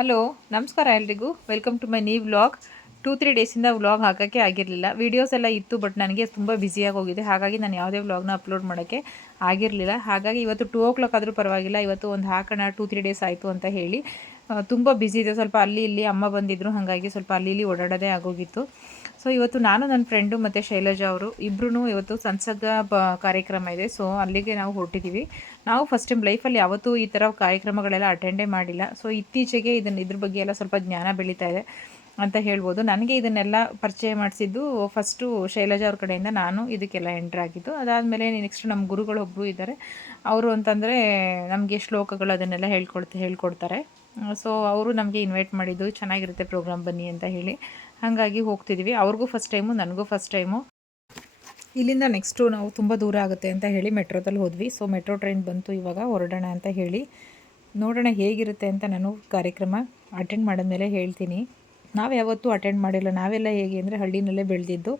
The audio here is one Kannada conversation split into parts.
ಹಲೋ, ನಮಸ್ಕಾರ ಎಲ್ರಿಗೂ. Welcome to my new vlog. 2-3 ಡೇಸಿಂದ ವ್ಲಾಗ್ ಹಾಕೋಕ್ಕೆ ಆಗಿರಲಿಲ್ಲ. ವೀಡಿಯೋಸ್ ಎಲ್ಲ ಇತ್ತು, ಬಟ್ ನನಗೆ ತುಂಬ ಬ್ಯುಸಿಯಾಗಿ ಹೋಗಿದೆ. ಹಾಗಾಗಿ ನಾನು ಯಾವುದೇ ವ್ಲಾಗ್ನ ಅಪ್ಲೋಡ್ ಮಾಡೋಕ್ಕೆ ಆಗಿರಲಿಲ್ಲ. ಹಾಗಾಗಿ ಇವತ್ತು 2 o'clock ಆದರೂ ಪರವಾಗಿಲ್ಲ, ಇವತ್ತು ಒಂದು ಹಾಕೋಣ, 2-3 ಡೇಸ್ ಆಯಿತು ಅಂತ ಹೇಳಿ. ತುಂಬ ಬ್ಯುಸಿ ಇದೆ, ಸ್ವಲ್ಪ ಅಲ್ಲಿ ಇಲ್ಲಿ ಅಮ್ಮ ಬಂದಿದ್ದರು, ಹಾಗಾಗಿ ಸ್ವಲ್ಪ ಅಲ್ಲಿ ಇಲ್ಲಿ ಓಡಾಡೋದೇ ಆಗೋಗಿತ್ತು. ಸೊ ಇವತ್ತು ನಾನು ನನ್ನ ಫ್ರೆಂಡು ಮತ್ತು ಶೈಲಜಾ ಅವರು ಇಬ್ಬರೂ ಇವತ್ತು ಸಂಸದ ಕಾರ್ಯಕ್ರಮ ಇದೆ. ಸೊ ಅಲ್ಲಿಗೆ ನಾವು ಹೊರಟಿದ್ದೀವಿ. ನಾವು ಫಸ್ಟ್ ಟೈಮ್ ಲೈಫಲ್ಲಿ ಯಾವತ್ತೂ ಈ ಥರ ಕಾರ್ಯಕ್ರಮಗಳೆಲ್ಲ ಅಟೆಂಡೇ ಮಾಡಿಲ್ಲ. ಸೊ ಇತ್ತೀಚೆಗೆ ಇದ್ರ ಬಗ್ಗೆ ಎಲ್ಲ ಸ್ವಲ್ಪ ಜ್ಞಾನ ಬೆಳೀತಾ ಇದೆ ಅಂತ ಹೇಳ್ಬೋದು. ನನಗೆ ಇದನ್ನೆಲ್ಲ ಪರಿಚಯ ಮಾಡಿಸಿದ್ದು ಫಸ್ಟು ಶೈಲಜಾ ಅವ್ರ ಕಡೆಯಿಂದ ನಾನು ಇದಕ್ಕೆಲ್ಲ ಎಂಟ್ರ್ ಆಗಿದ್ದು. ಅದಾದಮೇಲೆ ನೆಕ್ಸ್ಟ್ ನಮ್ಮ ಗುರುಗಳೊಬ್ಬರು ಇದ್ದಾರೆ, ಅವರು ಅಂತಂದರೆ ನಮಗೆ ಶ್ಲೋಕಗಳು ಅದನ್ನೆಲ್ಲ ಹೇಳ್ಕೊಡ್ತಾರೆ. ಸೊ ಅವರು ನಮಗೆ ಇನ್ವೈಟ್ ಮಾಡಿದ್ದು, ಚೆನ್ನಾಗಿರುತ್ತೆ ಪ್ರೋಗ್ರಾಮ್, ಬನ್ನಿ ಅಂತ ಹೇಳಿ. ಹಾಗಾಗಿ ಹೋಗ್ತಿದ್ದೀವಿ. ಅವ್ರಿಗೂ ಫಸ್ಟ್ ಟೈಮು, ನನಗೂ ಫಸ್ಟ್ ಟೈಮು. ಇಲ್ಲಿಂದ ನೆಕ್ಸ್ಟು ನಾವು ತುಂಬ ದೂರ ಆಗುತ್ತೆ ಅಂತ ಹೇಳಿ ಮೆಟ್ರೋದಲ್ಲಿ ಹೋದ್ವಿ. ಸೊ ಮೆಟ್ರೋ ಟ್ರೈನ್ ಬಂತು, ಇವಾಗ ಹೊರಡೋಣ ಅಂತ ಹೇಳಿ. ನೋಡೋಣ ಹೇಗಿರುತ್ತೆ ಅಂತ ನಾನು ಕಾರ್ಯಕ್ರಮ ಅಟೆಂಡ್ ಮಾಡಿದ್ಮೇಲೆ ಹೇಳ್ತೀನಿ. ನಾವು ಯಾವತ್ತೂ ಅಟೆಂಡ್ ಮಾಡಿಲ್ಲ. ನಾವೆಲ್ಲ ಹೇಗೆ ಅಂದರೆ ಹಳ್ಳಿನಲ್ಲೇ ಬೆಳೆದಿದ್ದು.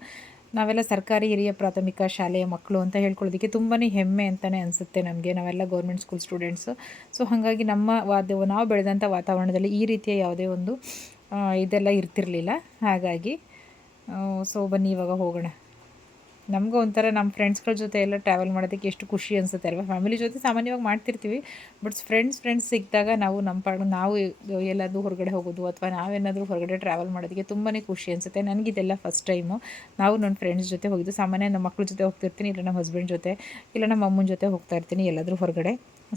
ನಾವೆಲ್ಲ ಸರ್ಕಾರಿ ಹಿರಿಯ ಪ್ರಾಥಮಿಕ ಶಾಲೆಯ ಮಕ್ಕಳು ಅಂತ ಹೇಳ್ಕೊಳ್ಳೋದಕ್ಕೆ ತುಂಬಾ ಹೆಮ್ಮೆ ಅಂತಲೇ ಅನಿಸುತ್ತೆ ನಮಗೆ. ನಾವೆಲ್ಲ ಗೌರ್ಮೆಂಟ್ ಸ್ಕೂಲ್ ಸ್ಟೂಡೆಂಟ್ಸು. ಸೊ ಹಾಗಾಗಿ ನಾವು ಬೆಳೆದಂಥ ವಾತಾವರಣದಲ್ಲಿ ಈ ರೀತಿಯ ಯಾವುದೇ ಒಂದು ಇದೆಲ್ಲ ಇರ್ತಿರಲಿಲ್ಲ. ಹಾಗಾಗಿ ಸೊ ಬನ್ನಿ ಇವಾಗ ಹೋಗೋಣ. ನಮಗೂ ಒಂಥರ ನಮ್ಮ ಫ್ರೆಂಡ್ಸ್ಗಳ ಜೊತೆ ಎಲ್ಲ ಟ್ರಾವೆಲ್ ಮಾಡೋದಕ್ಕೆ ಎಷ್ಟು ಖುಷಿ ಅನಿಸುತ್ತೆ ಅಲ್ವಾ. ಫ್ಯಾಮಿಲಿ ಜೊತೆ ಸಾಮಾನ್ಯವಾಗಿ ಮಾಡ್ತಿರ್ತೀವಿ, ಬಟ್ ಫ್ರೆಂಡ್ಸ್ ಸಿಕ್ಕಿದಾಗ ನಾವು ಎಲ್ಲಾದರೂ ಹೊರಗಡೆ ಹೋಗೋದು ಅಥವಾ ನಾವೇನಾದರೂ ಹೊರಗಡೆ ಟ್ರಾವೆಲ್ ಮಾಡೋದಕ್ಕೆ ತುಂಬಾ ಖುಷಿ ಅನಿಸುತ್ತೆ. ನನಗಿದೆಲ್ಲ ಫಸ್ಟ್ ಟೈಮು. ನಾವು ನನ್ನ ಫ್ರೆಂಡ್ಸ್ ಜೊತೆ ಹೋಗಿದ್ದು. ಸಾಮಾನ್ಯ ನಮ್ಮ ಮಕ್ಕಳ ಜೊತೆ ಹೋಗ್ತಿರ್ತೀನಿ, ಇಲ್ಲ ನಮ್ಮ ಹಸ್ಬೆಂಡ್ ಜೊತೆ, ಇಲ್ಲ ನಮ್ಮ ಅಮ್ಮನ ಜೊತೆ ಹೋಗ್ತಾ ಇರ್ತೀನಿ ಎಲ್ಲಾದರೂ ಹೊರಗಡೆ.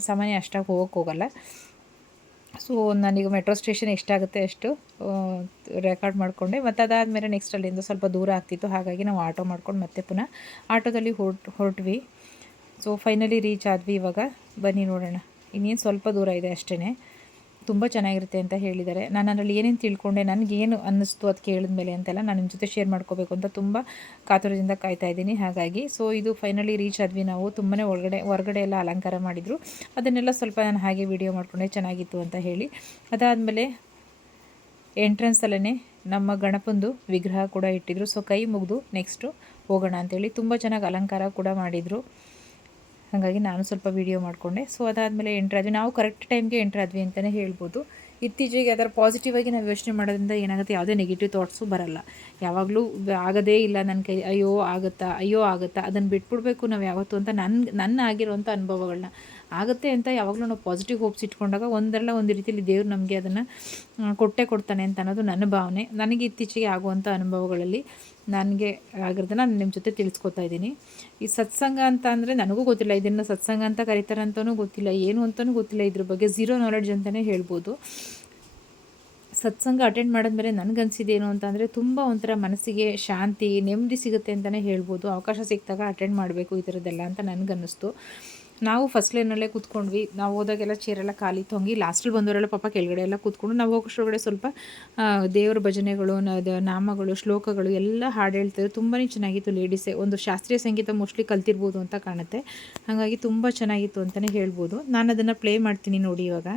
ಸಾಮಾನ್ಯ ಅಷ್ಟಾಗಿ ಹೋಗೋಲ್ಲ. ಸೊ ನಾನೀಗ ಮೆಟ್ರೋ ಸ್ಟೇಷನ್ ಎಷ್ಟಾಗುತ್ತೆ ಅಷ್ಟು ರೆಕಾರ್ಡ್ ಮಾಡಿಕೊಂಡೆ. ಮತ್ತು ಅದಾದಮೇಲೆ ನೆಕ್ಸ್ಟ್ ಅಲ್ಲಿಂದ ಸ್ವಲ್ಪ ದೂರ ಆಗ್ತಿತ್ತು, ಹಾಗಾಗಿ ನಾವು ಆಟೋ ಮಾಡ್ಕೊಂಡು ಮತ್ತೆ ಪುನಃ ಆಟೋದಲ್ಲಿ ಹೊರಟ್ವಿ. ಸೊ ಫೈನಲಿ ರೀಚ್ ಆದ್ವಿ. ಇವಾಗ ಬನ್ನಿ ನೋಡೋಣ. ಇನ್ನೇನು ಸ್ವಲ್ಪ ದೂರ ಇದೆ ಅಷ್ಟೇ. ತುಂಬ ಚೆನ್ನಾಗಿರುತ್ತೆ ಅಂತ ಹೇಳಿದ್ದಾರೆ. ನಾನು ಅದರಲ್ಲಿ ಏನೇನು ತಿಳ್ಕೊಂಡೆ, ನನಗೇನು ಅನ್ನಿಸ್ತು ಅದು ಕೇಳಿದ್ಮೇಲೆ ಅಂತೆಲ್ಲ ನಾನು ನಿಮ್ಮ ಜೊತೆ ಶೇರ್ ಮಾಡ್ಕೋಬೇಕು ಅಂತ ತುಂಬ ಕಾತುರದಿಂದ ಕಾಯ್ತಾ ಇದ್ದೀನಿ. ಹಾಗಾಗಿ ಸೊ ಇದು ಫೈನಲಿ ರೀಚ್ ಆದ್ವಿ ನಾವು. ತುಂಬಾ ಹೊರಗಡೆ ಎಲ್ಲ ಅಲಂಕಾರ ಮಾಡಿದರು. ಅದನ್ನೆಲ್ಲ ಸ್ವಲ್ಪ ನಾನು ಹಾಗೆ ವಿಡಿಯೋ ಮಾಡಿಕೊಂಡೆ, ಚೆನ್ನಾಗಿತ್ತು ಅಂತ ಹೇಳಿ. ಅದಾದಮೇಲೆ ಎಂಟ್ರೆನ್ಸಲ್ಲೇ ನಮ್ಮ ಗಣಪಂದು ವಿಗ್ರಹ ಕೂಡ ಇಟ್ಟಿದ್ರು. ಸೊ ಕೈ ಮುಗಿದು ನೆಕ್ಸ್ಟು ಹೋಗೋಣ ಅಂತೇಳಿ ತುಂಬ ಚೆನ್ನಾಗಿ ಅಲಂಕಾರ ಕೂಡ ಮಾಡಿದರು. ಹಾಗಾಗಿ ನಾನು ಸ್ವಲ್ಪ ವೀಡಿಯೋ ಮಾಡಿಕೊಂಡೆ. ಸೊ ಅದಾದಮೇಲೆ ಎಂಟ್ರಾದ್ವಿ. ನಾವು ಕರೆಕ್ಟ್ ಟೈಮ್ಗೆ ಎಂಟ್ರಾದ್ವಿ ಅಂತಲೇ ಹೇಳ್ಬೋದು. ಇತ್ತೀಚೆಗೆ ಅದರ ಪಾಸಿಟಿವಾಗಿ ನಾವು ಯೋಚನೆ ಮಾಡೋದ್ರಿಂದ ಏನಾಗುತ್ತೆ, ಯಾವುದೇ ನೆಗೆಟಿವ್ ಥಾಟ್ಸು ಬರಲ್ಲ. ಯಾವಾಗಲೂ ಆಗೋದೇ ಇಲ್ಲ ನನ್ನ ಕೈ, ಅಯ್ಯೋ ಆಗುತ್ತಾ ಅದನ್ನು ಬಿಟ್ಬಿಡ್ಬೇಕು ನಾವು ಯಾವತ್ತೂ ಅಂತ ನನ್ನ ಆಗಿರುವಂಥ ಅನುಭವಗಳನ್ನ ಆಗುತ್ತೆ ಅಂತ ಯಾವಾಗಲೂ ನಾವು ಪಾಸಿಟಿವ್ ಹೋಪ್ಸ್ ಇಟ್ಕೊಂಡಾಗ ಒಂದಲ್ಲ ಒಂದು ರೀತಿಯಲ್ಲಿ ದೇವ್ರು ನಮಗೆ ಅದನ್ನು ಕೊಡ್ತಾನೆ ಅಂತ ಅನ್ನೋದು ನನ್ನ ಭಾವನೆ. ನನಗೆ ಇತ್ತೀಚೆಗೆ ಆಗುವಂಥ ಅನುಭವಗಳಲ್ಲಿ ನನಗೆ ಆಗಿರೋದನ್ನ ನಾನು ನಿಮ್ಮ ಜೊತೆ ತಿಳಿಸ್ಕೊತಾ ಇದ್ದೀನಿ. ಈ ಸತ್ಸಂಗ ಅಂತ ಅಂದರೆ ನನಗೂ ಗೊತ್ತಿಲ್ಲ, ಇದನ್ನು ಸತ್ಸಂಗ ಅಂತ ಕರೀತಾರೆ ಅಂತಲೂ ಗೊತ್ತಿಲ್ಲ, ಏನು ಅಂತಲೂ ಗೊತ್ತಿಲ್ಲ. ಇದ್ರ ಬಗ್ಗೆ ಝೀರೋ ನಾಲೆಡ್ಜ್ ಅಂತಲೇ ಹೇಳ್ಬೋದು. ಸತ್ಸಂಗ ಅಟೆಂಡ್ ಮಾಡಿದ್ಮೇಲೆ ನನಗನ್ಸಿದ್ದೇನು ಅಂತಂದರೆ ತುಂಬ ಒಂಥರ ಮನಸ್ಸಿಗೆ ಶಾಂತಿ, ನೆಮ್ಮದಿ ಸಿಗುತ್ತೆ ಅಂತಲೇ ಹೇಳ್ಬೋದು. ಅವಕಾಶ ಸಿಕ್ಕಿದಾಗ ಅಟೆಂಡ್ ಮಾಡಬೇಕು ಈ ಥರದ್ದೆಲ್ಲ ಅಂತ ನನಗನ್ನಿಸ್ತು. ನಾವು ಫಸ್ಟ್ ಲೈನಲ್ಲೇ ಕೂತ್ಕೊಂಡ್ವಿ. ನಾವು ಹೋದಾಗೆಲ್ಲ ಚೇರೆಲ್ಲ ಖಾಲಿ ತೊಂಗಿ ಲಾಸ್ಟಲ್ಲಿ ಬಂದವರೆಲ್ಲ ಪಾಪ ಕೆಳಗಡೆ ಎಲ್ಲ ಕೂತ್ಕೊಂಡು, ನಾವು ಹೋಗೋಷ್ಟೊಳಗಡೆ ಸ್ವಲ್ಪ ದೇವರ ಭಜನೆಗಳು, ನಾಮಗಳು, ಶ್ಲೋಕಗಳು ಎಲ್ಲ ಹಾಡು ಹೇಳ್ತಾರೆ. ತುಂಬಾ ಚೆನ್ನಾಗಿತ್ತು. ಲೇಡೀಸೇ ಒಂದು ಶಾಸ್ತ್ರೀಯ ಸಂಗೀತ ಮೋಸ್ಟ್ಲಿ ಕಲ್ತಿರ್ಬೋದು ಅಂತ ಕಾಣುತ್ತೆ. ಹಾಗಾಗಿ ತುಂಬ ಚೆನ್ನಾಗಿತ್ತು ಅಂತಲೇ ಹೇಳ್ಬೋದು. ನಾನು ಅದನ್ನು ಪ್ಲೇ ಮಾಡ್ತೀನಿ ನೋಡಿ ಇವಾಗ.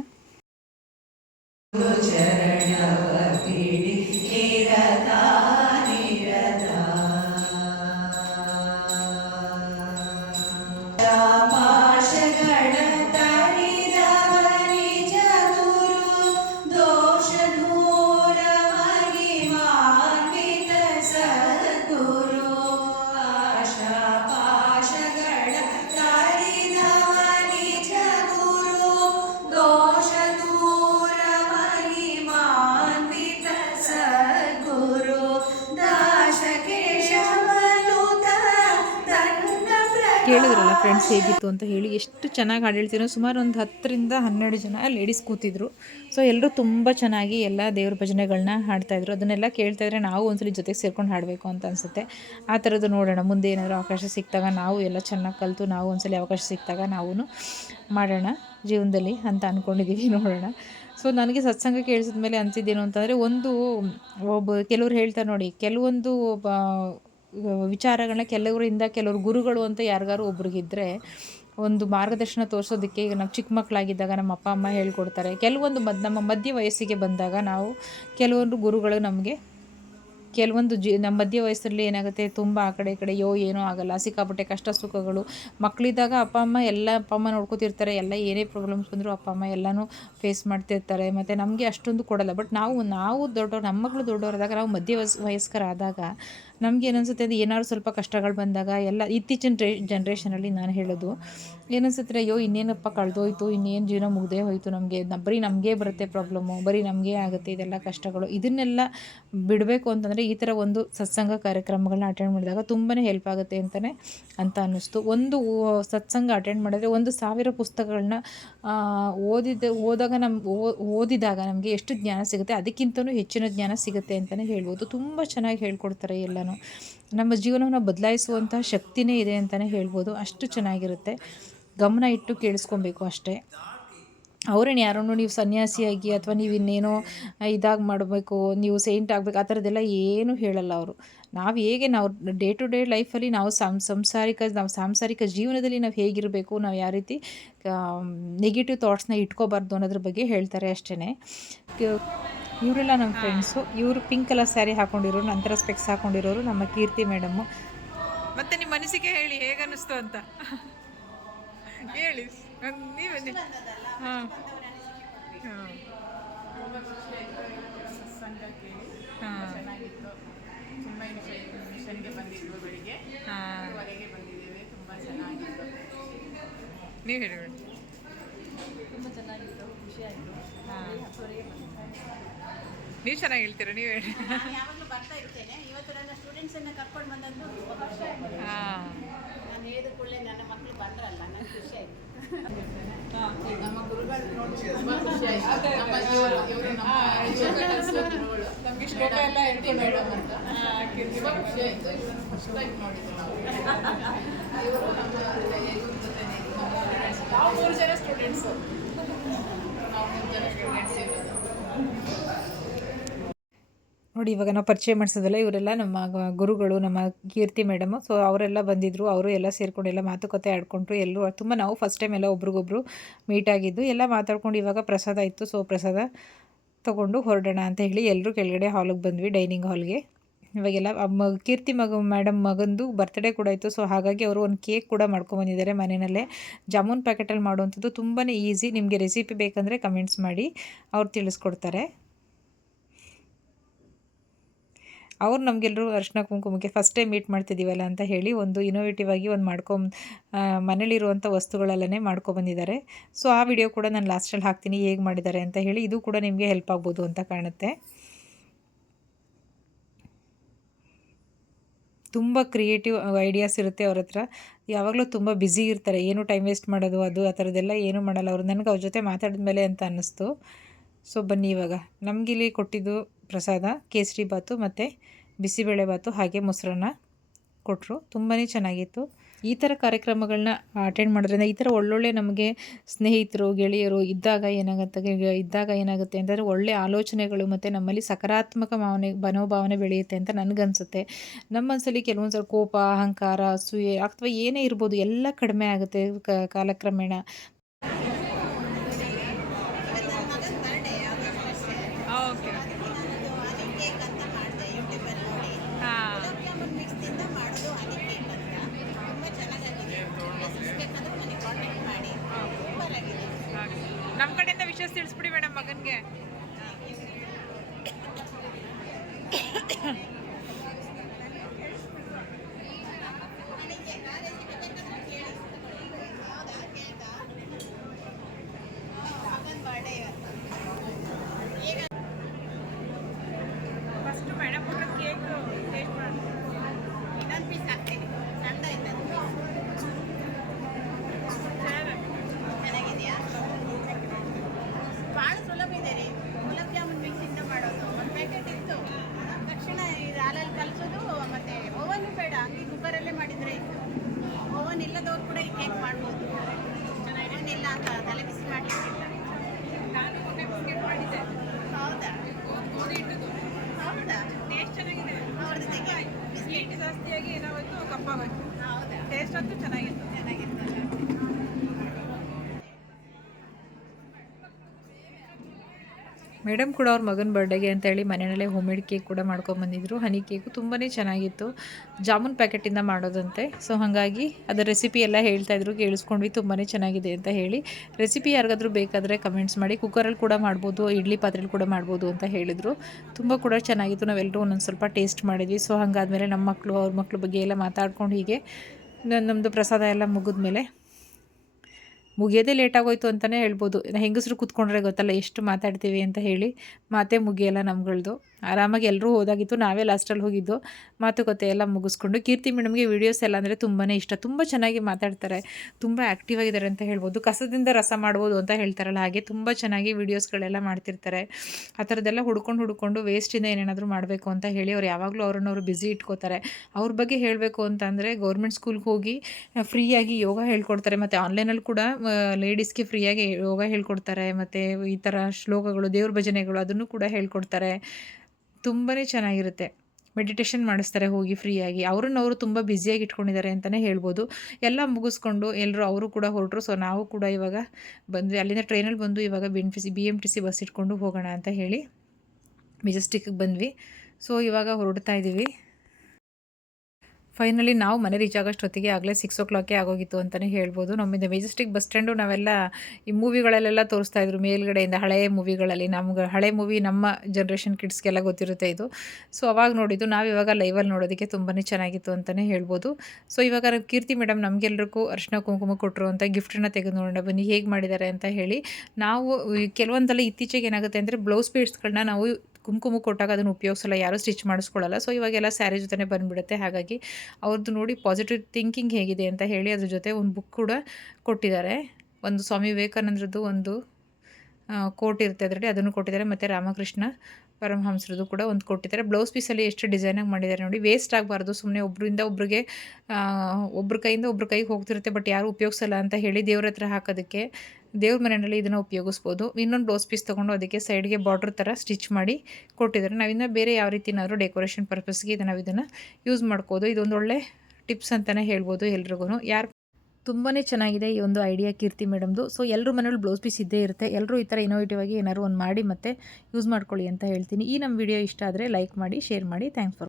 ಕೇಳಿದ್ರಲ್ಲ ಫ್ರೆಂಡ್ಸ್ ಹೇಗಿತ್ತು ಅಂತ ಹೇಳಿ, ಎಷ್ಟು ಚೆನ್ನಾಗಿ ಹಾಡು ಹೇಳ್ತಿರೋ. ಸುಮಾರು ಒಂದು 10ರಿಂದ 12 ಜನ ಲೇಡೀಸ್ ಕೂತಿದ್ರು. ಸೊ ಎಲ್ಲರೂ ತುಂಬ ಚೆನ್ನಾಗಿ ಎಲ್ಲ ದೇವ್ರ ಭಜನೆಗಳನ್ನ ಹಾಡ್ತಾಯಿದ್ರು. ಅದನ್ನೆಲ್ಲ ಕೇಳ್ತಾಯಿದ್ರೆ ನಾವು ಒಂದ್ಸಲಿ ಜೊತೆಗೆ ಸೇರ್ಕೊಂಡು ಹಾಡಬೇಕು ಅಂತ ಅನಿಸುತ್ತೆ. ಆ ಥರದ್ದು ನೋಡೋಣ, ಮುಂದೆ ಏನಾದರೂ ಅವಕಾಶ ಸಿಕ್ಕಿದಾಗ ನಾವು ಎಲ್ಲ ಚೆನ್ನಾಗಿ ಕಲಿತು ನಾವು ಒಂದ್ಸಲಿ ಅವಕಾಶ ಸಿಕ್ಕಿದಾಗ ನಾವು ಮಾಡೋಣ ಜೀವನದಲ್ಲಿ ಅಂತ ಅಂದ್ಕೊಂಡಿದ್ದೀವಿ. ನೋಡೋಣ. ಸೊ ನನಗೆ ಸತ್ಸಂಗ ಕೇಳಿಸಿದ್ಮೇಲೆ ಅನಿಸಿದ್ದೇನು ಅಂತಂದರೆ, ಕೆಲವ್ರು ಹೇಳ್ತಾರೆ ನೋಡಿ, ಕೆಲವೊಂದು ವಿಚಾರಗಳನ್ನ ಕೆಲವರು ಗುರುಗಳು ಅಂತ ಯಾರಿಗಾರು ಒಬ್ರಿಗಿದ್ದರೆ ಒಂದು ಮಾರ್ಗದರ್ಶನ ತೋರಿಸೋದಕ್ಕೆ. ಈಗ ನಾವು ಚಿಕ್ಕ ಮಕ್ಕಳಾಗಿದ್ದಾಗ ನಮ್ಮ ಅಪ್ಪ ಅಮ್ಮ ಹೇಳ್ಕೊಡ್ತಾರೆ. ಕೆಲವೊಂದು ನಮ್ಮ ಮಧ್ಯ ವಯಸ್ಸಿಗೆ ಬಂದಾಗ ನಾವು ಕೆಲವೊಂದು ಗುರುಗಳು ನಮಗೆ ಕೆಲವೊಂದು ನಮ್ಮ ಮಧ್ಯ ವಯಸ್ಸಲ್ಲಿ ಏನಾಗುತ್ತೆ ತುಂಬ ಆ ಕಡೆ ಈ ಕಡೆ ಏನೂ ಆಗಲ್ಲ, ಸಿಕ್ಕಾಪಟ್ಟೆ ಕಷ್ಟ ಸುಖಗಳು. ಮಕ್ಕಳಿದ್ದಾಗ ಅಪ್ಪ ಅಮ್ಮ ನೋಡ್ಕೊತಿರ್ತಾರೆ, ಎಲ್ಲ ಏನೇ ಪ್ರಾಬ್ಲಮ್ಸ್ ಬಂದರೂ ಅಪ್ಪ ಅಮ್ಮ ಎಲ್ಲನೂ ಫೇಸ್ ಮಾಡ್ತಿರ್ತಾರೆ. ಮತ್ತು ನಮಗೆ ಅಷ್ಟೊಂದು ಕೊಡಲ್ಲ. ಬಟ್ ನಾವು ದೊಡ್ಡವ್ರು, ನಮ್ಮ ಮಕ್ಕಳು ದೊಡ್ಡವರಾದಾಗ, ನಾವು ವಯಸ್ಕರಾದಾಗ ನಮಗೇನನ್ಸುತ್ತೆ ಅಂದರೆ ಏನಾದ್ರು ಸ್ವಲ್ಪ ಕಷ್ಟಗಳು ಬಂದಾಗ ಎಲ್ಲ ಇತ್ತೀಚಿನ ಜನ್ರೇಷನಲ್ಲಿ ನಾನು ಹೇಳೋದು ಏನನ್ಸುತ್ತೆ, ಅಯ್ಯೋ ಇನ್ನೇನಪ್ಪ ಕಳೆದೋಯ್ತು, ಇನ್ನೇನು ಜೀವನ ಮುಗ್ದೇ ಹೋಯಿತು, ಬರೀ ನಮಗೇ ಬರುತ್ತೆ ಪ್ರಾಬ್ಲಮ್ಮು, ಬರೀ ನಮಗೇ ಆಗುತ್ತೆ ಇದೆಲ್ಲ ಕಷ್ಟಗಳು. ಇದನ್ನೆಲ್ಲ ಬಿಡಬೇಕು ಅಂತಂದರೆ ಈ ಥರ ಒಂದು ಸತ್ಸಂಗ ಕಾರ್ಯಕ್ರಮಗಳನ್ನ ಅಟೆಂಡ್ ಮಾಡಿದಾಗ ತುಂಬಾ ಹೆಲ್ಪ್ ಆಗುತ್ತೆ ಅಂತ ಅನ್ನಿಸ್ತು. ಒಂದು ಸತ್ಸಂಗ ಅಟೆಂಡ್ ಮಾಡಿದ್ರೆ 1,000 ಪುಸ್ತಕಗಳನ್ನ ಓದಿದಾಗ ನಮಗೆ ಎಷ್ಟು ಜ್ಞಾನ ಸಿಗುತ್ತೆ, ಅದಕ್ಕಿಂತಲೂ ಹೆಚ್ಚಿನ ಜ್ಞಾನ ಸಿಗುತ್ತೆ ಅಂತಲೇ ಹೇಳ್ಬೋದು. ತುಂಬ ಚೆನ್ನಾಗಿ ಹೇಳ್ಕೊಡ್ತಾರೆ ಎಲ್ಲನೂ. ನಮ್ಮ ಜೀವನವನ್ನು ಬದಲಾಯಿಸುವಂಥ ಶಕ್ತಿನೇ ಇದೆ ಅಂತಲೇ ಹೇಳ್ಬೋದು. ಅಷ್ಟು ಚೆನ್ನಾಗಿರುತ್ತೆ. ಗಮನ ಇಟ್ಟು ಕೇಳಿಸ್ಕೊಬೇಕು ಅಷ್ಟೇ. ಅವ್ರೇನು ಯಾರನ್ನು ನೀವು ಸನ್ಯಾಸಿಯಾಗಿ ಅಥವಾ ನೀವು ಇನ್ನೇನೋ ಇದಾಗಿ ಮಾಡಬೇಕು, ನೀವು ಸೈಂಟ್ ಆಗಬೇಕು, ಆ ಥರದ್ದೆಲ್ಲ ಏನೂ ಹೇಳಲ್ಲ ಅವರು. ನಾವು ಡೇ ಟು ಡೇ ಲೈಫಲ್ಲಿ ನಾವು ಸಾಂಸಾರಿಕ ಜೀವನದಲ್ಲಿ ನಾವು ಹೇಗಿರಬೇಕು, ನಾವು ಯಾವ ರೀತಿ ನೆಗೆಟಿವ್ ಥಾಟ್ಸ್ನ ಇಟ್ಕೋಬಾರ್ದು ಅನ್ನೋದ್ರ ಬಗ್ಗೆ ಹೇಳ್ತಾರೆ ಅಷ್ಟೇ. ಇವರೆಲ್ಲ ನಮ್ಮ ಫ್ರೆಂಡ್ಸು. ಇವರು ಪಿಂಕ್ ಕಲರ್ ಸ್ಯಾರಿ ಹಾಕೊಂಡಿರೋರು, ನಂತರ ಸ್ಪೆಕ್ಸ್ ಹಾಕೊಂಡಿರೋರು ನಮ್ಮ ಕೀರ್ತಿ ಮೇಡಮ್ಮು. ಮತ್ತೆ ನಿಮ್ಮ ಮನಸ್ಸಿಗೆ ಹೇಳಿ ಹೇಗನ್ನಿಸ್ತು ಅಂತ ಹೇಳಿ. ನೀವೇ ಹಾಂ ಚೆನ್ನಾಗಿತ್ತು. ತುಂಬ ಮಿಷನ್ಗೆ ಬಂದಿದ್ವು, ಬೆಳಿಗ್ಗೆ 6:30ಗೆ ಬಂದಿದ್ದೇವೆ. ತುಂಬ ಚೆನ್ನಾಗಿತ್ತು. ನೀವು ಹೇಳಿ. ತುಂಬ ಚೆನ್ನಾಗಿತ್ತು, ಖುಷಿ ಆಯಿತು. ನೀವು ಚೆನ್ನಾಗಿ ಹೇಳ್ತೀರಾ, ನೀವು ಹೇಳಿ. ಯಾವಾಗಲೂ ಬರ್ತಾ ಇರ್ತೇನೆ. ಇವತ್ತು ನನ್ನ ಸ್ಟೂಡೆಂಟ್ಸನ್ನು ಕರ್ಕೊಂಡು ಬಂದದ್ದು ತುಂಬ ಖುಷಿ ಆಯಿತು. ನಾನು ಹೇಳಿದ ಕೂಡಲೇ ನನ್ನ ಮಕ್ಕಳು ಬಂದ್ರಲ್ಲ, ನನಗೆ ಖುಷಿ ಆಯಿತು. ನಮ್ಮ ಗುರುಗಳು ನೋಡಿ ತುಂಬ ಖುಷಿ ಆಯಿತು. ನಮಗೆ ಶ್ಲೋಕ ಎಲ್ಲ ಹೇಳ್ಕೊಂಡು ಮೇಡಮ್ ಅಂತ ತುಂಬ ಖುಷಿ ಆಯಿತು. ಇವರು ಫಸ್ಟ್ ಟೈಮ್ ನೋಡಿದ್ದು ನಾವು. ಇವರು ನಮ್ಮ ನಾವು 3 ಜನ ಸ್ಟೂಡೆಂಟ್ಸು. ನಾವು 3 ಜನ ಸ್ಟೂಡೆಂಟ್ಸ್ ಇರೋದು. ನೋಡಿ, ಇವಾಗ ನಾವು ಪರಿಚಯ ಮಾಡಿಸೋದಲ್ಲ, ಇವರೆಲ್ಲ ನಮ್ಮ ಗುರುಗಳು, ನಮ್ಮ ಕೀರ್ತಿ ಮೇಡಮು. ಸೊ ಅವರೆಲ್ಲ ಬಂದಿದ್ದರು. ಅವರು ಎಲ್ಲ ಸೇರಿಕೊಂಡು ಎಲ್ಲ ಮಾತುಕತೆ ಆಡ್ಕೊಂಡ್ರು. ಎಲ್ಲರೂ ತುಂಬ ನಾವು ಫಸ್ಟ್ ಟೈಮ್ ಎಲ್ಲ ಒಬ್ರಿಗೊಬ್ರು ಮೀಟ್ ಆಗಿದ್ದು, ಎಲ್ಲ ಮಾತಾಡ್ಕೊಂಡು ಇವಾಗ ಪ್ರಸಾದ ಇತ್ತು. ಸೊ ಪ್ರಸಾದ ತೊಗೊಂಡು ಹೊರಡೋಣ ಅಂತ ಹೇಳಿ ಎಲ್ಲರೂ ಕೆಳಗಡೆ ಹಾಲಿಗೆ ಬಂದ್ವಿ, ಡೈನಿಂಗ್ ಹಾಲ್ಗೆ. ಇವಾಗೆಲ್ಲ ಕೀರ್ತಿ ಮೇಡಮ್ ಮಗಂದು ಬರ್ತ್ಡೇ ಕೂಡ ಇತ್ತು. ಸೊ ಹಾಗಾಗಿ ಅವರು ಒಂದು ಕೇಕ್ ಕೂಡ ಮಾಡ್ಕೊಂಬಂದಿದ್ದಾರೆ ಮನೆಯಲ್ಲೇ. ಜಾಮೂನ್ ಪ್ಯಾಕೆಟಲ್ಲಿ ಮಾಡುವಂಥದ್ದು ತುಂಬಾ ಈಸಿ. ನಿಮಗೆ ರೆಸಿಪಿ ಬೇಕಂದರೆ ಕಮೆಂಟ್ಸ್ ಮಾಡಿ, ಅವ್ರು ತಿಳಿಸ್ಕೊಡ್ತಾರೆ. ಅವ್ರು ನಮಗೆಲ್ಲರೂ ಅರಿಶಿನ ಕುಂಕುಮಕ್ಕೆ ಫಸ್ಟ್ ಟೈಮ್ ಮೀಟ್ ಮಾಡ್ತಿದ್ದೀವಲ್ಲ ಅಂತ ಹೇಳಿ ಒಂದು ಇನೋವೇಟಿವ್ ಆಗಿ ಮನೇಲಿರುವಂಥ ವಸ್ತುಗಳಲ್ಲೇ ಮಾಡ್ಕೊಬಂದಿದ್ದಾರೆ. ಸೊ ಆ ವಿಡಿಯೋ ಕೂಡ ನಾನು ಲಾಸ್ಟಲ್ಲಿ ಹಾಕ್ತೀನಿ, ಹೇಗೆ ಮಾಡಿದ್ದಾರೆ ಅಂತ ಹೇಳಿ. ಇದು ಕೂಡ ನಿಮಗೆ ಹೆಲ್ಪ್ ಆಗ್ಬೋದು ಅಂತ ಕಾಣುತ್ತೆ. ತುಂಬ ಕ್ರಿಯೇಟಿವ್ ಐಡಿಯಾಸ್ ಇರುತ್ತೆ ಅವ್ರ ಹತ್ರ. ಯಾವಾಗಲೂ ತುಂಬ ಬ್ಯುಸಿ ಇರ್ತಾರೆ, ಏನು ಟೈಮ್ ವೇಸ್ಟ್ ಮಾಡೋದು ಆ ಥರದ್ದೆಲ್ಲ ಏನೂ ಮಾಡಲ್ಲ ಅವರು. ನನಗೆ ಅವ್ರ ಜೊತೆ ಮಾತಾಡಿದ ಮೇಲೆ ಅಂತ ಅನ್ನಿಸ್ತು. ಸೊ ಬನ್ನಿ, ಇವಾಗ ನಮಗಿಲ್ಲಿ ಕೊಟ್ಟಿದ್ದು ಪ್ರಸಾದ ಕೇಸರಿ ಬಾತು ಮತ್ತು ಬಿಸಿಬೇಳೆ ಬಾತು, ಹಾಗೆ ಮೊಸರನ್ನ ಕೊಟ್ಟರು. ತುಂಬಾ ಚೆನ್ನಾಗಿತ್ತು. ಈ ಥರ ಕಾರ್ಯಕ್ರಮಗಳನ್ನ ಅಟೆಂಡ್ ಮಾಡೋದ್ರಿಂದ ಈ ಥರ ಒಳ್ಳೊಳ್ಳೆ ನಮಗೆ ಸ್ನೇಹಿತರು, ಗೆಳೆಯರು ಇದ್ದಾಗ ಏನಾಗುತ್ತೆ ಅಂತಂದರೆ ಒಳ್ಳೆ ಆಲೋಚನೆಗಳು ಮತ್ತು ನಮ್ಮಲ್ಲಿ ಸಕಾರಾತ್ಮಕ ಮನೋಭಾವನೆ ಬೆಳೆಯುತ್ತೆ ಅಂತ ನನಗನ್ಸುತ್ತೆ. ನಮ್ಮ ಮನಸ್ಸಲ್ಲಿ ಕೆಲವೊಂದು ಸಲ ಕೋಪ, ಅಹಂಕಾರ, ಅಸೂಯೆ ಅಥವಾ ಏನೇ ಇರ್ಬೋದು, ಎಲ್ಲ ಕಡಿಮೆ ಆಗುತ್ತೆ ಕಾಲಕ್ರಮೇಣ. ಓಕೆ. ನಮ್ಮ ಕಡೆಯಿಂದ ವಿಷಯ ತಿಳಿಸ್ಬಿಡಿ ಮೇಡಮ್ ಮಗನಿಗೆ. ಫಸ್ಟ್ ಮೇಡಮ್ ಕೇಕ್ ಟೇಸ್ಟ್ ಮಾಡಿ. ಇನ್ನೊಂದು ಪೀಸ್ ಹಾಕ್ತೀನಿ, ಸಣ್ಣದಾಯ್ತು. ಚೆನ್ನಾಗಿದೆಯಾ? ಭಾಳ ಸುಲಭ ಇದೆ ರೀ. ಗುಲಾಬ್ ಜಾಮೂನ್ ಮಿಕ್ಸಿಂದ ಮಾಡೋದು. ಒಂದು ಪ್ಯಾಕೆಟ್ ಇತ್ತು, ತಕ್ಷಣ ಇದು ಹಾಲಲ್ಲಿ ಕಲಿಸೋದು. ಮತ್ತು ಓವನ್ ಬೇಡ, ಹಂಗೆ ಕುಕ್ಕರಲ್ಲೇ ಮಾಡಿದರೆ ಇತ್ತು. ಓವನ್ ಇಲ್ಲದವ್ರು ಕೂಡ ಈ ಕೇಕ್ ಮಾಡ್ಬೋದು. ಓವನ್ ಇಲ್ಲ ಅಂತ ತಲೆ ಬಿಸಿ ಮಾಡಲಿಕ್ಕಿಲ್ಲ. ನಾನು ಮೊನ್ನೆ ಬಿಸ್ಕೆಟ್ ಮಾಡಿದ್ದೆ. ಹೌದಾ? ಗೋಧಿ ಹಿಟ್ಟದು. ಹೌದಾ? ಟೇಸ್ಟ್ ಚೆನ್ನಾಗಿದೆ. ಅವ್ರದ್ದು ತೆಗೆ ಸ್ವೀಟ್ ಜಾಸ್ತಿಯಾಗಿ ಏನಾಗೋಯ್ತು, ಕಪ್ಪಾಗೋಯ್ತು. ಹೌದಾ? ಟೇಸ್ಟ್ ಅಂತೂ ಚೆನ್ನಾಗಿತ್ತು. ಚೆನ್ನಾಗಿರ್ತಲ್ಲ. ಮೇಡಮ್ ಕೂಡ ಅವ್ರ ಮಗನ ಬರ್ಡೇಗೆ ಅಂತೇಳಿ ಮನೆಯಲ್ಲೇ ಹೋಮ್ಮೇಡ್ ಕೇಕ್ ಕೂಡ ಮಾಡ್ಕೊಂಬಂದಿದ್ರು. ಹನಿ ಕೇಕು ತುಂಬಾ ಚೆನ್ನಾಗಿತ್ತು. ಜಾಮೂನ್ ಪ್ಯಾಕೆಟಿಂದ ಮಾಡೋದಂತೆ. ಸೊ ಹಾಗಾಗಿ ಅದರ ರೆಸಿಪಿ ಎಲ್ಲ ಹೇಳ್ತಾಯಿದ್ರು, ಕೇಳಿಸ್ಕೊಂಡ್ವಿ. ತುಂಬಾ ಚೆನ್ನಾಗಿದೆ ಅಂತ ಹೇಳಿ. ರೆಸಿಪಿ ಯಾರಿಗಾದ್ರೂ ಬೇಕಾದರೆ ಕಮೆಂಟ್ಸ್ ಮಾಡಿ. ಕುಕ್ಕರಲ್ಲಿ ಕೂಡ ಮಾಡ್ಬೋದು, ಇಡ್ಲಿ ಪಾತ್ರೆಯಲ್ಲಿ ಕೂಡ ಮಾಡ್ಬೋದು ಅಂತ ಹೇಳಿದರು. ತುಂಬ ಕೂಡ ಚೆನ್ನಾಗಿತ್ತು. ನಾವೆಲ್ಲರೂ ಒಂದೊಂದು ಸ್ವಲ್ಪ ಟೇಸ್ಟ್ ಮಾಡಿದ್ವಿ. ಸೊ ಹಾಗಾದ್ಮೇಲೆ ನಮ್ಮ ಮಕ್ಕಳು ಅವ್ರ ಮಕ್ಳ ಬಗ್ಗೆ ಎಲ್ಲ ಮಾತಾಡ್ಕೊಂಡು ಹೀಗೆ ನಮ್ಮದು ಪ್ರಸಾದ ಎಲ್ಲ ಮುಗಿದ್ಮೇಲೆ ಮುಗಿಯೋದೇ ಲೇಟಾಗೋಯ್ತು ಅಂತಲೇ ಹೇಳ್ಬೋದು. ಹೆಂಗಸರು ಕೂತ್ಕೊಂಡ್ರೆ ಗೊತ್ತಲ್ಲ ಎಷ್ಟು ಮಾತಾಡ್ತೀವಿ ಅಂತ ಹೇಳಿ, ಮಾತೇ ಮುಗಿಯಲ್ಲ ನಮ್ಗಳದ್ದು. ಆರಾಮಾಗಿ ಎಲ್ಲರೂ ಹೋದಾಗಿತ್ತು, ನಾವೇ ಲಾಸ್ಟಲ್ಲಿ ಹೋಗಿದ್ದು. ಮಾತುಕತೆ ಎಲ್ಲ ಮುಗಿಸ್ಕೊಂಡು ಕೀರ್ತಿ ಮೇಡಮ್ಗೆ ವೀಡಿಯೋಸ್ ಎಲ್ಲ ಅಂದರೆ ತುಂಬಾ ಇಷ್ಟ. ತುಂಬ ಚೆನ್ನಾಗಿ ಮಾತಾಡ್ತಾರೆ, ತುಂಬ ಆ್ಯಕ್ಟಿವ್ ಆಗಿದ್ದಾರೆ ಅಂತ ಹೇಳ್ಬೋದು. ಕಸದಿಂದ ರಸ ಮಾಡ್ಬೋದು ಅಂತ ಹೇಳ್ತಾರಲ್ಲ, ಹಾಗೆ ತುಂಬ ಚೆನ್ನಾಗಿ ವೀಡಿಯೋಸ್ಗಳೆಲ್ಲ ಮಾಡ್ತಿರ್ತಾರೆ. ಆ ಥರದ್ದೆಲ್ಲ ಹುಡ್ಕೊಂಡು ವೇಸ್ಟಿಂದ ಏನೇನಾದರೂ ಮಾಡಬೇಕು ಅಂತ ಹೇಳಿ ಅವ್ರು ಯಾವಾಗಲೂ ಅವ್ರನ್ನವರು ಬ್ಯುಸಿ ಇಟ್ಕೋತಾರೆ. ಅವ್ರ ಬಗ್ಗೆ ಹೇಳಬೇಕು ಅಂತಂದರೆ ಗೌರ್ಮೆಂಟ್ ಸ್ಕೂಲ್ಗೆ ಹೋಗಿ ಫ್ರೀಯಾಗಿ ಯೋಗ ಹೇಳ್ಕೊಡ್ತಾರೆ, ಮತ್ತು ಆನ್ಲೈನಲ್ಲಿ ಕೂಡ ಲೇಡೀಸ್ಗೆ ಫ್ರೀಯಾಗಿ ಯೋಗ ಹೇಳ್ಕೊಡ್ತಾರೆ. ಮತ್ತು ಈ ಥರ ಶ್ಲೋಕಗಳು, ದೇವ್ರ ಭಜನೆಗಳು ಅದನ್ನು ಕೂಡ ಹೇಳ್ಕೊಡ್ತಾರೆ. ತುಂಬಾ ಚೆನ್ನಾಗಿರುತ್ತೆ. ಮೆಡಿಟೇಷನ್ ಮಾಡಿಸ್ತಾರೆ ಹೋಗಿ ಫ್ರೀಯಾಗಿ. ಅವರು ತುಂಬ ಬ್ಯುಸಿಯಾಗಿ ಇಟ್ಕೊಂಡಿದ್ದಾರೆ ಅಂತಲೇ ಹೇಳ್ಬೋದು. ಎಲ್ಲ ಮುಗಿಸ್ಕೊಂಡು ಎಲ್ಲರೂ ಅವರು ಕೂಡ ಹೊರಟರು. ಸೊ ನಾವು ಕೂಡ ಇವಾಗ ಬಂದ್ವಿ. ಅಲ್ಲಿಂದ ಟ್ರೈನಲ್ಲಿ ಬಂದು ಇವಾಗ BMTC ಬಸ್ ಇಟ್ಕೊಂಡು ಹೋಗೋಣ ಅಂತ ಹೇಳಿ ಮೆಜೆಸ್ಟಿಕ್ಗೆ ಬಂದ್ವಿ. ಸೊ ಇವಾಗ ಹೊರಡ್ತಾ ಇದ್ದೀವಿ. ಫೈನಲಿ ನಾವು ಮನೆ ರೀಚ್ ಆಗೋಷ್ಟೊತ್ತಿಗೆ ಆಗಲೇ 6 o'clock ಆಗೋಗಿತ್ತು ಅಂತಲೇ ಹೇಳ್ಬೋದು. ನಮ್ಮಿಂದ ಮೆಜೆಸ್ಟಿಕ್ ಬಸ್ ಸ್ಟ್ಯಾಂಡು ನಾವೆಲ್ಲ ಈ ಮೂವಿಗಳಲ್ಲೆಲ್ಲ ತೋರಿಸ್ತಾಯಿದ್ರು ಮೇಲ್ಗಡೆಯಿಂದ, ಹಳೆಯ ಮೂವಿಗಳಲ್ಲಿ. ನಮ್ಗೆ ಹಳೆ ಮೂವಿ ನಮ್ಮ ಜನ್ರೇಷನ್ ಕಿಡ್ಸ್ಗೆಲ್ಲ ಗೊತ್ತಿರುತ್ತೆ ಇದು. ಸೊ ಅವಾಗ ನೋಡಿದ್ದು. ನಾವು ಇವಾಗ ಲೈವಲ್ಲಿ ನೋಡೋದಕ್ಕೆ ತುಂಬಾ ಚೆನ್ನಾಗಿತ್ತು ಅಂತಲೇ ಹೇಳ್ಬೋದು. ಸೊ ಇವಾಗ ಕೀರ್ತಿ ಮೇಡಮ್ ನಮಗೆಲ್ರಿಗೂ ಅರಿಶಿನ ಕುಂಕುಮ ಕೊಟ್ಟರು ಅಂತ ಗಿಫ್ಟನ್ನು ತೆಗೆದು ನೋಡೋಣ ಬನ್ನಿ ಹೇಗೆ ಮಾಡಿದ್ದಾರೆ ಅಂತ ಹೇಳಿ. ನಾವು ಕೆಲವೊಂದೆಲ್ಲ ಇತ್ತೀಚೆಗೆ ಏನಾಗುತ್ತೆ ಅಂದರೆ ಬ್ಲೌಸ್ ಪೀಸ್ಗಳನ್ನ ನಾವು ಕುಂಕುಮ ಕೊಟ್ಟಾಗ ಅದನ್ನು ಉಪಯೋಗಿಸಲ್ಲ, ಯಾರೂ ಸ್ಟಿಚ್ ಮಾಡಿಸ್ಕೊಳ್ಳಲ್ಲ. ಸೊ ಇವಾಗೆಲ್ಲ ಸ್ಯಾರಿ ಜೊತೆ ಬಂದುಬಿಡುತ್ತೆ. ಹಾಗಾಗಿ ಅವ್ರದ್ದು ನೋಡಿ ಪಾಸಿಟಿವ್ ಥಿಂಕಿಂಗ್ ಹೇಗಿದೆ ಅಂತ ಹೇಳಿ ಅದ್ರ ಜೊತೆ ಒಂದು ಬುಕ್ ಕೂಡ ಕೊಟ್ಟಿದ್ದಾರೆ. ಒಂದು ಸ್ವಾಮಿ ವಿವೇಕಾನಂದರದ್ದು ಒಂದು ಕೋಟ್ ಇರುತ್ತೆ ಅದರಲ್ಲಿ, ಅದನ್ನು ಕೊಟ್ಟಿದ್ದಾರೆ. ಮತ್ತು ರಾಮಕೃಷ್ಣ ಪರಮಹಂಸರದ್ದು ಕೂಡ ಒಂದು ಕೊಟ್ಟಿದ್ದಾರೆ. ಬ್ಲೌಸ್ ಪೀಸಲ್ಲಿ ಎಷ್ಟು ಡಿಸೈನಾಗಿ ಮಾಡಿದ್ದಾರೆ ನೋಡಿ. ವೇಸ್ಟ್ ಆಗಬಾರ್ದು, ಸುಮ್ಮನೆ ಒಬ್ಬರಿಂದ ಒಬ್ರಿಗೆ ಒಬ್ಬರ ಕೈಯಿಂದ ಒಬ್ಬರ ಕೈಗೆ ಹೋಗ್ತಿರುತ್ತೆ, ಬಟ್ ಯಾರೂ ಉಪಯೋಗಿಸಲ್ಲ ಅಂತ ಹೇಳಿ ದೇವ್ರ ಹತ್ರ ಹಾಕೋದಕ್ಕೆ, ದೇವ್ರ ಮನೆಯಲ್ಲಿ ಇದನ್ನು ಉಪಯೋಗಿಸ್ಬೋದು. ಇನ್ನೊಂದು ಬ್ಲೌಸ್ ಪೀಸ್ ತೊಗೊಂಡು ಅದಕ್ಕೆ ಸೈಡ್ಗೆ ಬಾರ್ಡ್ರ್ ಥರ ಸ್ಟಿಚ್ ಮಾಡಿ ಕೊಟ್ಟಿದ್ದಾರೆ. ನಾವಿನ್ನು ಬೇರೆ ಯಾವ ರೀತಿನಾದರೂ ಡೆಕೋರೇಷನ್ ಪರ್ಪಸ್ಗೆ ನಾವು ಇದನ್ನು ಯೂಸ್ ಮಾಡ್ಬೋದು. ಇದೊಂದು ಒಳ್ಳೆ ಟಿಪ್ಸ್ ಅಂತಲೇ ಹೇಳ್ಬೋದು ಎಲ್ರಿಗೂ. ಯಾರು ತುಂಬಾ ಚೆನ್ನಾಗಿದೆ ಈ ಒಂದು ಐಡಿಯಾ ಕೀರ್ತಿ ಮೇಡಮ್ದು. ಸೊ ಎಲ್ಲರೂ ಮನೇಲಿ ಬ್ಲೌಸ್ ಪೀಸ್ ಇದ್ದೇ ಇರುತ್ತೆ. ಎಲ್ಲರೂ ಈ ಥರ ಇನೋವೇಟಿವ್ ಆಗಿ ಏನಾದ್ರು ಒಂದು ಮಾಡಿ ಮತ್ತು ಯೂಸ್ ಮಾಡ್ಕೊಳ್ಳಿ ಅಂತ ಹೇಳ್ತೀನಿ. ಈ ನಮ್ಮ ವಿಡಿಯೋ ಇಷ್ಟ ಆದರೆ ಲೈಕ್ ಮಾಡಿ, ಶೇರ್ ಮಾಡಿ. Thanks for